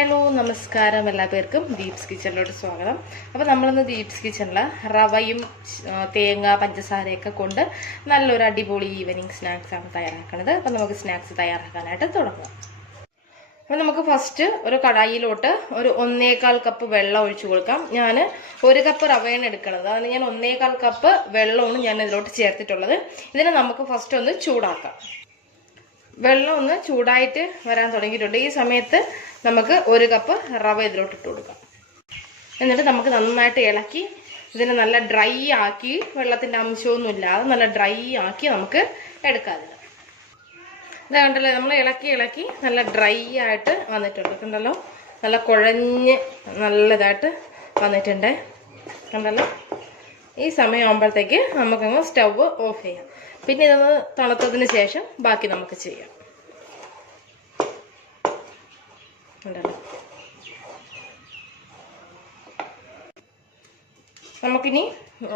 Hello നമസ്കാരം എല്ലാവർക്കും ദീപ്സ് കിച്ചണിലോട്ട് സ്വാഗതം. അപ്പോൾ നമ്മളിന്ന് ദീപ്സ് കിച്ചണിൽ റവയും തേങ്ങ പഞ്ചസാരയൊക്കെ കൊണ്ട് നല്ലൊരു അടിപൊളി ഈവനിങ് സ്നാക്സാണ് തയ്യാറാക്കുന്നത്. അപ്പോൾ നമുക്ക് സ്നാക്സ് തയ്യാറാക്കാനായിട്ട് തുടങ്ങാം. അപ്പോൾ നമുക്ക് ഫസ്റ്റ് ഒരു കടായിലോട്ട് ഒരു 1.25 കപ്പ് വെള്ളം ഒഴിച്ചു കൊടുക്കാം. ഞാൻ 1 കപ്പ് റവയാണ് എടുക്കുന്നത്, അതിന് ഞാൻ 1.25 കപ്പ് വെള്ളമാണ് ഞാൻ ഇതിലോട്ട് ചേർത്തിട്ടുള്ളത്. ഇതിനെ നമുക്ക് ഫസ്റ്റ് ഒന്ന് ചൂടാക്കാം. വെള്ളം ഒന്ന് ചൂടായിട്ട് വരാൻ തുടങ്ങിയിട്ടുണ്ട്. ഈ സമയത്ത് നമുക്ക് 1 കപ്പ് റവ ഇതിലോട്ട് ഇട്ട് കൊടുക്കാം. എന്നിട്ട് നമുക്ക് നന്നായിട്ട് ഇളക്കി ഇതിനെ നല്ല ഡ്രൈ ആക്കി, വെള്ളത്തിൻ്റെ അംശമൊന്നും ഇല്ലാതെ നല്ല ഡ്രൈ ആക്കി നമുക്ക് എടുക്കാം. ഇത് കണ്ടല്ലോ, നമ്മൾ ഇളക്കി നല്ല ഡ്രൈ ആയിട്ട് വന്നിട്ടുണ്ട്. കണ്ടല്ലോ, നല്ല കുഴഞ്ഞ് നല്ലതായിട്ട് വന്നിട്ടുണ്ട്. കണ്ടല്ലോ, ഈ സമയമാകുമ്പോഴത്തേക്ക് നമുക്കങ്ങ് സ്റ്റവ് ഓഫ് ചെയ്യാം. പിന്നെ ഇതൊന്ന് തണുത്തതിന് ശേഷം ബാക്കി നമുക്ക് ചെയ്യാം. ഉണ്ടല്ലോ, നമുക്കിനി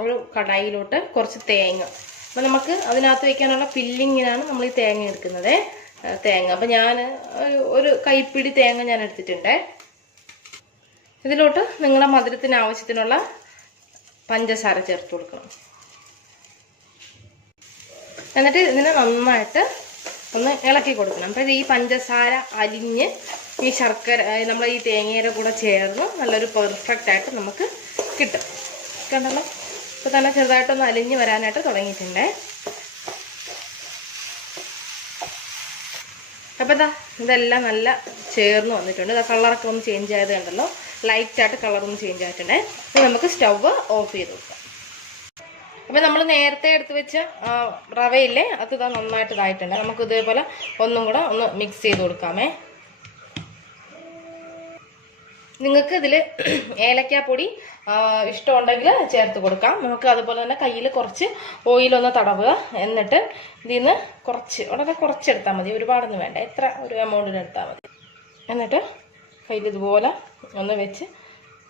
ഒരു കടായിലോട്ട് കുറച്ച് തേങ്ങ, അപ്പം നമുക്ക് അതിനകത്ത് വയ്ക്കാനുള്ള ഫില്ലിങ്ങിനാണ് നമ്മൾ ഈ തേങ്ങ എടുക്കുന്നത്. തേങ്ങ അപ്പം ഞാൻ ഒരു കൈപ്പിടി തേങ്ങ ഞാൻ എടുത്തിട്ടുണ്ട്. ഇതിലോട്ട് നിങ്ങളുടെ മധുരത്തിന് ആവശ്യത്തിനുള്ള പഞ്ചസാര ചേർത്ത് കൊടുക്കണം. എന്നിട്ട് ഇതിനെ നന്നായിട്ട് ഒന്ന് ഇളക്കി കൊടുക്കണം. അപ്പം ഈ പഞ്ചസാര അലിഞ്ഞ് ഈ ശർക്കര നമ്മൾ ഈ തേങ്ങയുടെ കൂടെ ചേർന്ന് നല്ലൊരു പെർഫെക്റ്റ് ആയിട്ട് നമുക്ക് കിട്ടും. കണ്ടല്ലോ, ഇപ്പം തന്നെ ചെറുതായിട്ടൊന്ന് അലിഞ്ഞ് വരാനായിട്ട് തുടങ്ങിയിട്ടുണ്ട്. അപ്പം ഇതെല്ലാം നല്ല ചേർന്ന് വന്നിട്ടുണ്ട്. കളറൊക്കെ ഒന്ന് ചേഞ്ച് ആയത് കണ്ടല്ലോ, ലൈറ്റായിട്ട് കളറൊന്ന് ചേഞ്ച് ആയിട്ടുണ്ട്. ഇനി നമുക്ക് സ്റ്റവ് ഓഫ് ചെയ്ത് കൊടുക്കാം. അപ്പം നമ്മൾ നേരത്തെ എടുത്ത് വെച്ച റവയില്ലേ, അത് നന്നായിട്ട് ഇതായിട്ടുണ്ട്. നമുക്ക് ഇതേപോലെ ഒന്നും കൂടെ ഒന്ന് മിക്സ് ചെയ്ത് കൊടുക്കാമേ. നിങ്ങൾക്ക് ഇതിൽ ഏലക്കാപ്പൊടി ഇഷ്ടമുണ്ടെങ്കിൽ ചേർത്ത് കൊടുക്കാം. നമുക്ക് അതുപോലെ തന്നെ കയ്യിൽ കുറച്ച് ഓയിലൊന്ന് തടവുക. എന്നിട്ട് ഇതിൽ നിന്ന് വളരെ കുറച്ചെടുത്താൽ മതി, ഒരുപാടൊന്നും വേണ്ട, എത്ര ഒരു എമൗണ്ടിന് എടുത്താൽ മതി. എന്നിട്ട് കയ്യിൽ ഇതുപോലെ ഒന്ന് വെച്ച്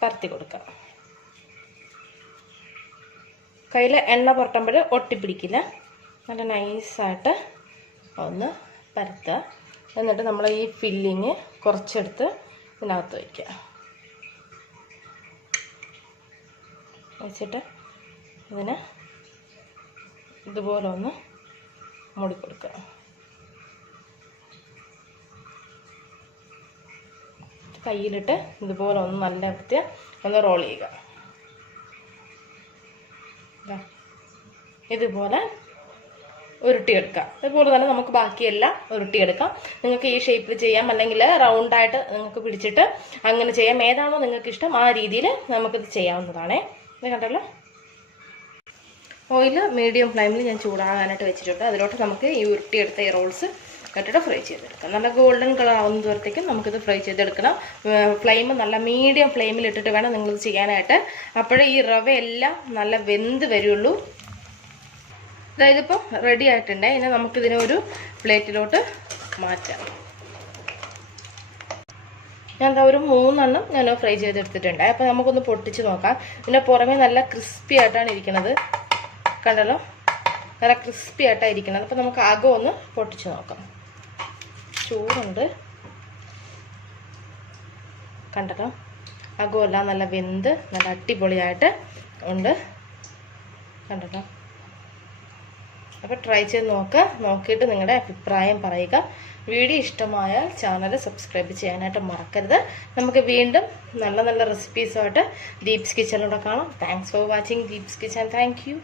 പരത്തി കൊടുക്കാം. കയ്യിൽ എണ്ണ പുരട്ടുമ്പോൾ ഒട്ടിപ്പിടിക്കില്ല. നല്ല നൈസായിട്ട് ഒന്ന് പരത്തുക. എന്നിട്ട് നമ്മൾ ഈ ഫില്ലിങ് കുറച്ചെടുത്ത് ഇതിനകത്ത് വയ്ക്കുക. വെച്ചിട്ട് ഇതിന് ഇതുപോലെ ഒന്ന് മൂടിക്കൊടുക്കുക. കയ്യിലിട്ട് ഇതുപോലെ ഒന്ന് നല്ല വൃത്തി ഒന്ന് റോൾ ചെയ്യുക. ഇതുപോലെ ഉരുട്ടിയെടുക്കാം. അതുപോലെ തന്നെ നമുക്ക് ബാക്കിയെല്ലാം ഉരുട്ടിയെടുക്കാം. നിങ്ങൾക്ക് ഈ ഷേപ്പിൽ ചെയ്യാം, അല്ലെങ്കിൽ റൗണ്ടായിട്ട് നിങ്ങൾക്ക് പിടിച്ചിട്ട് അങ്ങനെ ചെയ്യാം. ഏതാണോ നിങ്ങൾക്ക് ഇഷ്ടം ആ രീതിയിൽ നമുക്കിത് ചെയ്യാവുന്നതാണേ. ഇത് കണ്ടല്ലോ, ഓയിൽ മീഡിയം ഫ്ലെയിമിൽ ഞാൻ ചൂടാകാനായിട്ട് വെച്ചിട്ടുണ്ട്. അതിലോട്ട് നമുക്ക് ഈ ഉരുട്ടിയെടുത്ത ഈ റോൾസ് ഇട്ടിട്ട് ഫ്രൈ ചെയ്തെടുക്കാം. നല്ല ഗോൾഡൻ കളർ ആവുന്നതുവരത്തേക്കും നമുക്കിത് ഫ്രൈ ചെയ്തെടുക്കണം. ഫ്ലെയിം നല്ല മീഡിയം ഫ്ലെയിമിൽ ഇട്ടിട്ട് വേണം നിങ്ങളിത് ചെയ്യാനായിട്ട്. അപ്പോഴേ ഈ റവ എല്ലാം നല്ല വെന്ത് വരുള്ളൂ. അതായത് ഇപ്പം റെഡി ആയിട്ടുണ്ട്. ഇനി നമുക്കിതിനെ ഒരു പ്ലേറ്റിലോട്ട് മാറ്റാം. ഞാൻ ഒരു 3 എണ്ണം ഞാൻ ഫ്രൈ ചെയ്തെടുത്തിട്ടുണ്ട്. അപ്പോൾ നമുക്കൊന്ന് പൊട്ടിച്ച് നോക്കാം. ഇതിൻ്റെ പുറമേ നല്ല ക്രിസ്പി ആയിട്ടാണ് ഇരിക്കുന്നത്. കണ്ടല്ലോ, നല്ല ക്രിസ്പി ആയിട്ടാണ് ഇരിക്കുന്നത്. അപ്പോൾ നമുക്ക് അകം ഒന്ന് പൊട്ടിച്ച് നോക്കാം. ചൂടുണ്ട്, കണ്ടല്ലോ, അകമെല്ലാം നല്ല വെന്ത് നല്ല അടിപൊളിയായിട്ട് ഉണ്ട്. കണ്ടല്ലോ, അപ്പോൾ ട്രൈ ചെയ്ത് നോക്കിയിട്ട് നിങ്ങളുടെ അഭിപ്രായം പറയുക. വീഡിയോ ഇഷ്ടമായാൽ ചാനൽ സബ്സ്ക്രൈബ് ചെയ്യാനായിട്ട് മറക്കരുത്. നമുക്ക് വീണ്ടും നല്ല നല്ല റെസിപ്പീസുമായിട്ട് ദീപ്സ് കിച്ചണിലൂടെ കാണാം. Thanks for watching Deep's kitchen. Thank you.